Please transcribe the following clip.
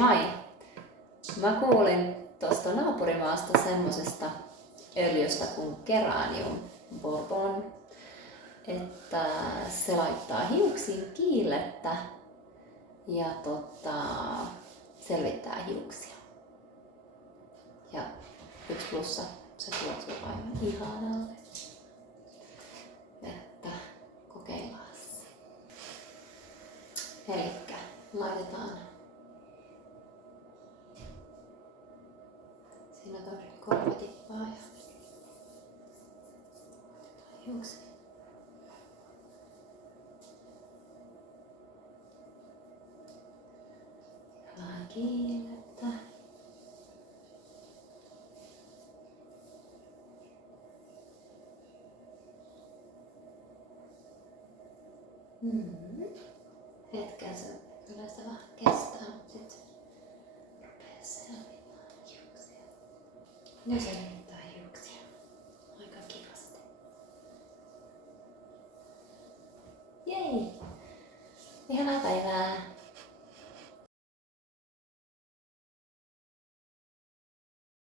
Moi! Mä kuulin tuosta naapurimaasta semmosesta öljystä kuin Geranium Bourbon, että se laittaa hiuksiin kiillettä ja selvittää hiuksia. Ja yksi plussa, se tuoksuu aivan ihanalle. Että kokeillaan se. Elikkä laitetaan siinä 3 tippaa ja laitetaan hiuksiin. Vähän kiillettä. Hetken se kyllä se vähän kestää, mutta sitten rupeaa selviämään hiuksia. Ja se